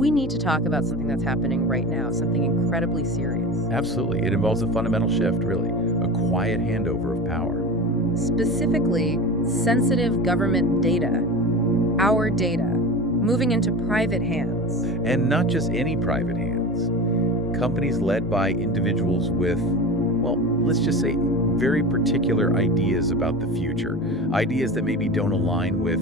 we need to talk about something that's happening right now, something incredibly serious. Absolutely. It involves a fundamental shift, really, a quiet handover of power. Specifically, sensitive government data, our data, moving into private hands. And not just any private hands. Companies led by individuals with, well, let's just say, very particular ideas about the future. Ideas that maybe don't align with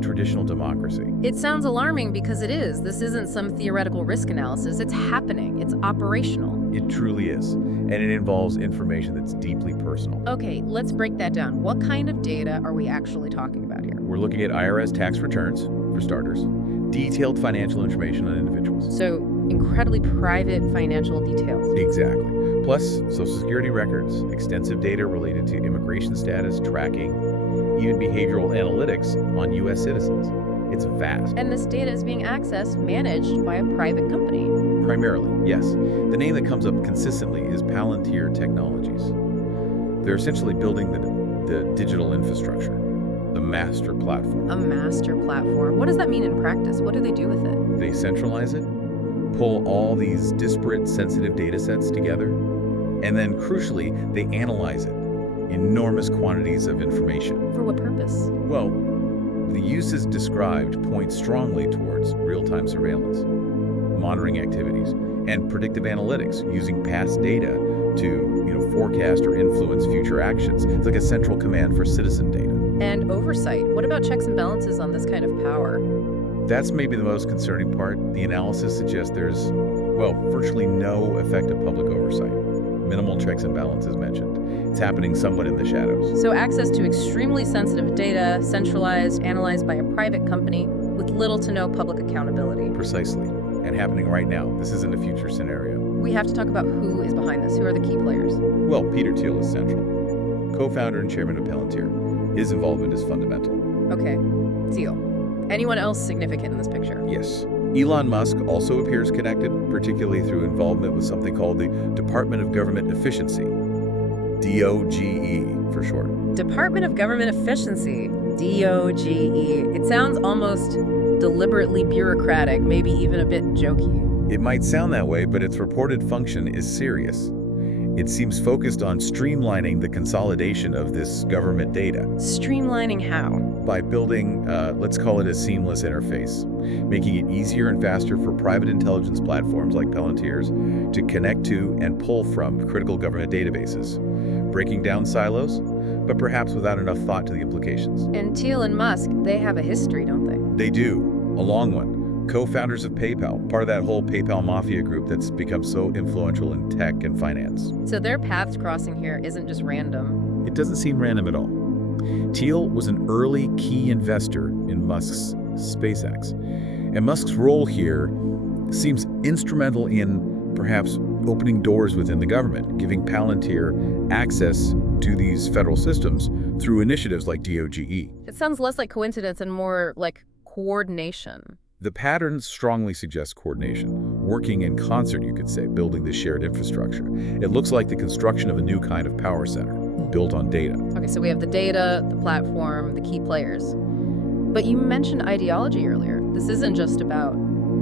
traditional democracy. It sounds alarming because it is. This isn't some theoretical risk analysis. It's happening. It's operational. It truly is. And it involves information that's deeply personal. Okay, let's break that down. What kind of data are we actually talking about here? We're looking at IRS tax returns, for starters, detailed financial information on individuals. So, incredibly private financial details. Exactly. Plus, Social Security records, extensive data related to immigration status, tracking, even behavioral analytics on U.S. citizens. It's vast. And this data is being accessed, managed by a private company. Primarily, yes. The name that comes up consistently is Palantir Technologies. They're essentially building the digital infrastructure, the master platform. A master platform. What does that mean in practice? What do they do with it? They centralize it, pull all these disparate sensitive data sets together, and then crucially, they analyze it. Enormous quantities of information. For what purpose? Well, the uses described point strongly towards real-time surveillance, monitoring activities, and predictive analytics using past data to forecast or influence future actions. It's like a central command for citizen data. And oversight. What about checks and balances on this kind of power? That's maybe the most concerning part. The analysis suggests there's, virtually no effective public oversight. Minimal checks and balances mentioned. It's happening somewhat in the shadows. So access to extremely sensitive data, centralized, analyzed by a private company, with little to no public accountability. Precisely. And happening right now. This isn't a future scenario. We have to talk about who is behind this. Who are the key players? Well, Peter Thiel is central. Co-founder and chairman of Palantir. His involvement is fundamental. Okay, Thiel. Anyone else significant in this picture? Yes. Elon Musk also appears connected, particularly through involvement with something called the Department of Government Efficiency, DOGE for short. Department of Government Efficiency, DOGE. It sounds almost deliberately bureaucratic, maybe even a bit jokey. It might sound that way, but its reported function is serious. It seems focused on streamlining the consolidation of this government data. Streamlining how? By building, let's call it a seamless interface, making it easier and faster for private intelligence platforms like Palantir's to connect to and pull from critical government databases, breaking down silos, but perhaps without enough thought to the implications. And Thiel and Musk, they have a history, don't they? They do, a long one. Co-founders of PayPal, part of that whole PayPal mafia group that's become so influential in tech and finance. So their paths crossing here isn't just random. It doesn't seem random at all. Thiel was an early key investor in Musk's SpaceX. And Musk's role here seems instrumental in perhaps opening doors within the government, giving Palantir access to these federal systems through initiatives like DOGE. It sounds less like coincidence and more like coordination. The pattern strongly suggests coordination, working in concert, you could say, building the shared infrastructure. It looks like the construction of a new kind of power center, built on data. Okay, so we have the data, the platform, the key players. But you mentioned ideology earlier. This isn't just about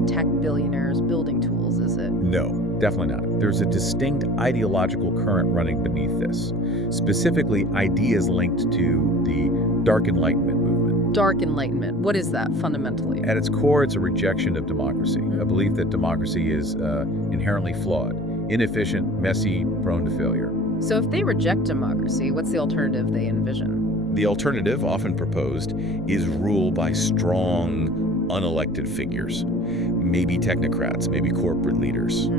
tech billionaires building tools, is it? No, definitely not. There's a distinct ideological current running beneath this, specifically ideas linked to the Dark Enlightenment movement. Dark Enlightenment. What is that fundamentally? At its core, it's a rejection of democracy, a belief that democracy is inherently flawed, inefficient, messy, prone to failure. So if they reject democracy, what's the alternative they envision? The alternative, often proposed, is rule by strong, unelected figures. Maybe technocrats, maybe corporate leaders.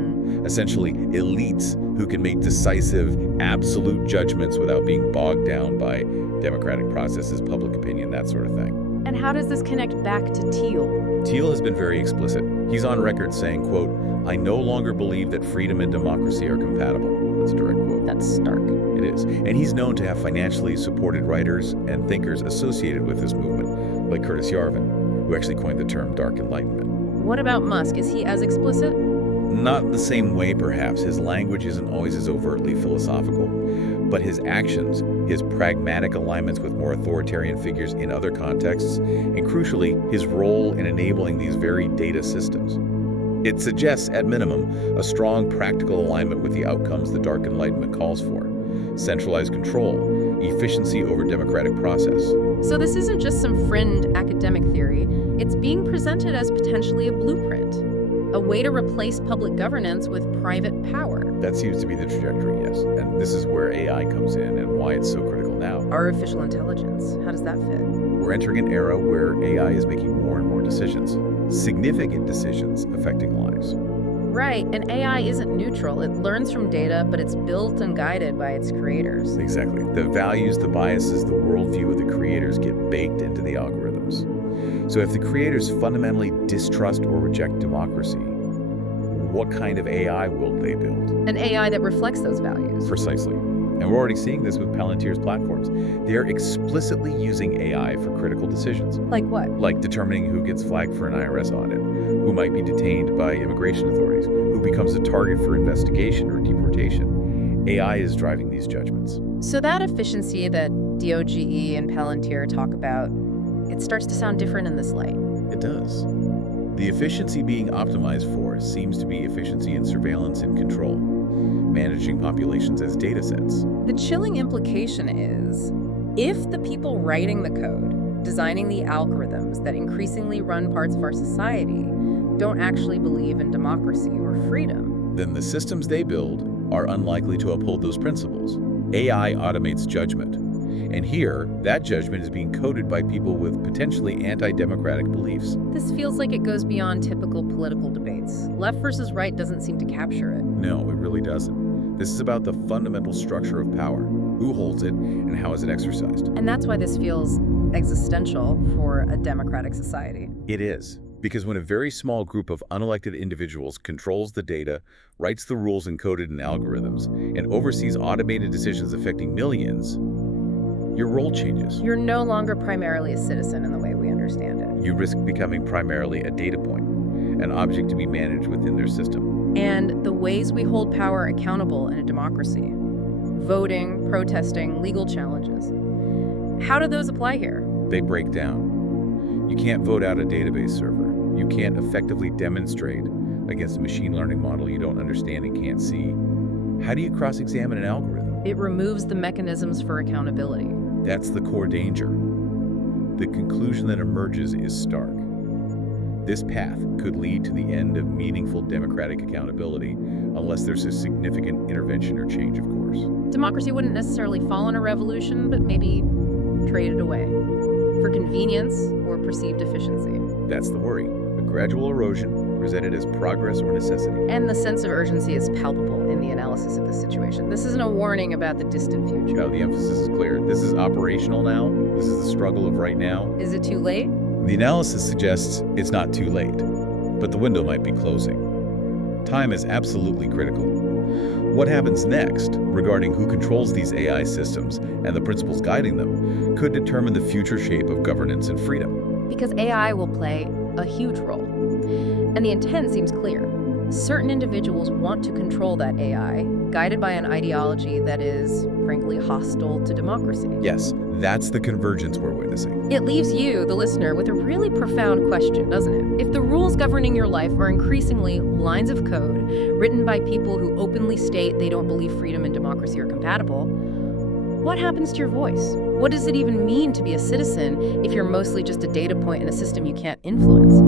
Essentially, elites who can make decisive, absolute judgments without being bogged down by democratic processes, public opinion, that sort of thing. And how does this connect back to Thiel? Thiel has been very explicit. He's on record saying, quote, "I no longer believe that freedom and democracy are compatible." That's a direct quote. That's stark. It is. And he's known to have financially supported writers and thinkers associated with this movement, like Curtis Yarvin, who actually coined the term Dark Enlightenment. What about Musk? Is he as explicit? Not the same way, perhaps. His language isn't always as overtly philosophical. But his actions, his pragmatic alignments with more authoritarian figures in other contexts, and crucially, his role in enabling these very data systems. It suggests, at minimum, a strong practical alignment with the outcomes the Dark Enlightenment calls for. Centralized control, efficiency over democratic process. So this isn't just some fringe academic theory. It's being presented as potentially a blueprint, a way to replace public governance with private power. That seems to be the trajectory, yes. And this is where AI comes in and why it's so critical now. Artificial intelligence, how does that fit? We're entering an era where AI is making more and more decisions, significant decisions affecting lives. Right, and AI isn't neutral. It learns from data, but it's built and guided by its creators. Exactly. The values, the biases, the worldview of the creators get baked into the algorithms. So if the creators fundamentally distrust or reject democracy, what kind of AI will they build? An AI that reflects those values. Precisely. And we're already seeing this with Palantir's platforms. They're explicitly using AI for critical decisions. Like what? Like determining who gets flagged for an IRS audit, who might be detained by immigration authorities, who becomes a target for investigation or deportation. AI is driving these judgments. So that efficiency that DOGE and Palantir talk about, it starts to sound different in this light. It does. The efficiency being optimized for seems to be efficiency in surveillance and control, managing populations as data sets. The chilling implication is, if the people writing the code, designing the algorithms that increasingly run parts of our society, don't actually believe in democracy or freedom, then the systems they build are unlikely to uphold those principles. AI automates judgment. And here, that judgment is being coded by people with potentially anti-democratic beliefs. This feels like it goes beyond typical political debates. Left versus right doesn't seem to capture it. No, it really doesn't. This is about the fundamental structure of power. Who holds it, and how is it exercised? And that's why this feels existential for a democratic society. It is. Because when a very small group of unelected individuals controls the data, writes the rules encoded in algorithms, and oversees automated decisions affecting millions, your role changes. You're no longer primarily a citizen in the way we understand it. You risk becoming primarily a data point, an object to be managed within their system. And the ways we hold power accountable in a democracy, voting, protesting, legal challenges, how do those apply here? They break down. You can't vote out a database server. You can't effectively demonstrate against a machine learning model you don't understand and can't see. How do you cross-examine an algorithm? It removes the mechanisms for accountability. That's the core danger. The conclusion that emerges is stark. This path could lead to the end of meaningful democratic accountability unless there's a significant intervention or change of course. Democracy wouldn't necessarily fall in a revolution, but maybe traded away for convenience or perceived efficiency. That's the worry. A gradual erosion presented as progress or necessity. And the sense of urgency is palpable in the analysis of the situation. This isn't a warning about the distant future. No, the emphasis is clear. This is operational now. This is the struggle of right now. Is it too late? The analysis suggests it's not too late, but the window might be closing. Time is absolutely critical. What happens next regarding who controls these AI systems and the principles guiding them could determine the future shape of governance and freedom. Because AI will play a huge role. And the intent seems clear. Certain individuals want to control that AI, guided by an ideology that is, frankly, hostile to democracy. Yes, that's the convergence we're witnessing. It leaves you, the listener, with a really profound question, doesn't it? If the rules governing your life are increasingly lines of code written by people who openly state they don't believe freedom and democracy are compatible, what happens to your voice? What does it even mean to be a citizen if you're mostly just a data point in a system you can't influence?